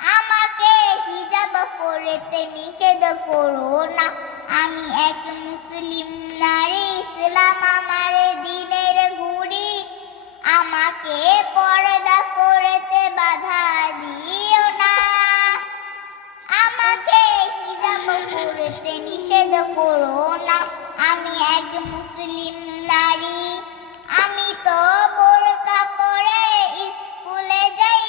আমাকে হিজাব পরতে নিষেধ করো না। আমি এক মুসলিম নারী, ইসলাম আমার দ্বীনের ঘুড়ি। আমাকে পর্দা করতে বাধা দিও না। আমাকে হিজাব পরতে নিষেধ করো না। আমি এক মুসলিম নারী, আমি তো বোরকা পরে স্কুলে যাই।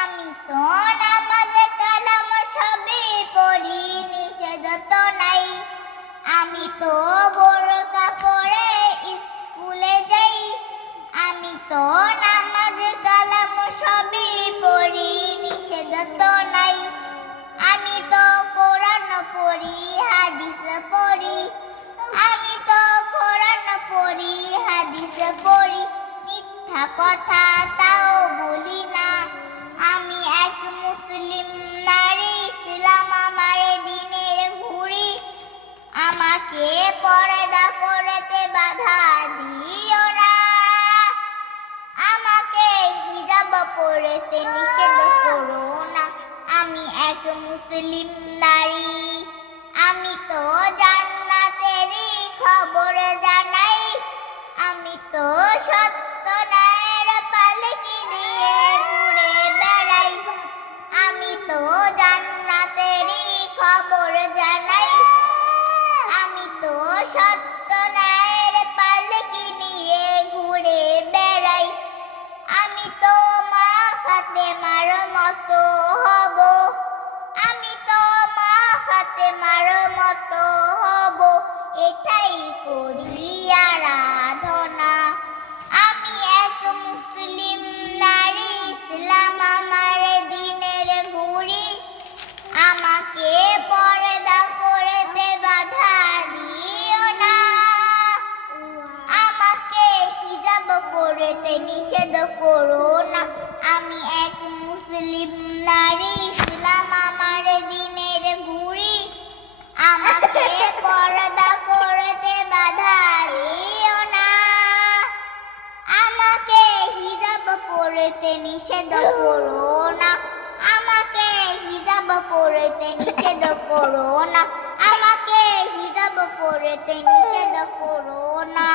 আমি তো নামাজ কালাম সবই পড়ি, নিষেধ তো নাই। আমি তো বোরকা পরে স্কুলে যাই। আমি তো নামাজ কালাম সবই পড়ি, নিষেধ তো নাই। আমি তো কোরআন পড়ি, হাদিস পড়ি। আমি তো কোরআন পড়ি, হাদিস পড়ি। মিথ্যা কথা তাও বলি না। আমি এক মুসলিম নারী, ইসলাম আমার দ্বীনের ঘুড়ি। আমাকে পর্দা করতে বাধা দিও না। আমাকে হিজাব পরতে নিষেধ করো না। আমি এক মুসলিম নারী, আমি তো জান্নাতেরই খবর জানাই। আমি তো সত্য ন্যায়ের পালকি নিয়ে ঘুরে বেড়াই। আমি তো জান্নাতেরই খবর জানাই। আমি তো সত্য ন্যায়ের পালকি নিয়ে ঘুরে বেড়াই। আমি তো মা ফাতেমার মতো হব। আমি তো মা ফাতেমার মতো হব, এটাই করি আরাধনা। আমি এক মুসলিম নারী, ইসলাম আমার দ্বীনের ঘুড়ি। আমাকে পর্দা করতে বাধা দিও না। আমাকে হিজাব পরতে নিষেধ করো না। আমি এক মুসলিম নারী, ইসলাম আমার দ্বীনের ঘুড়ি। আমাকে পর্দা করতে বাধা দিও না। আমাকে হিজাব পরতে নিষেধ করো না। আমাকে হিজাব পরতে নিষেধ করো না। আমাকে হিজাব পরতে নিষেধ করো না।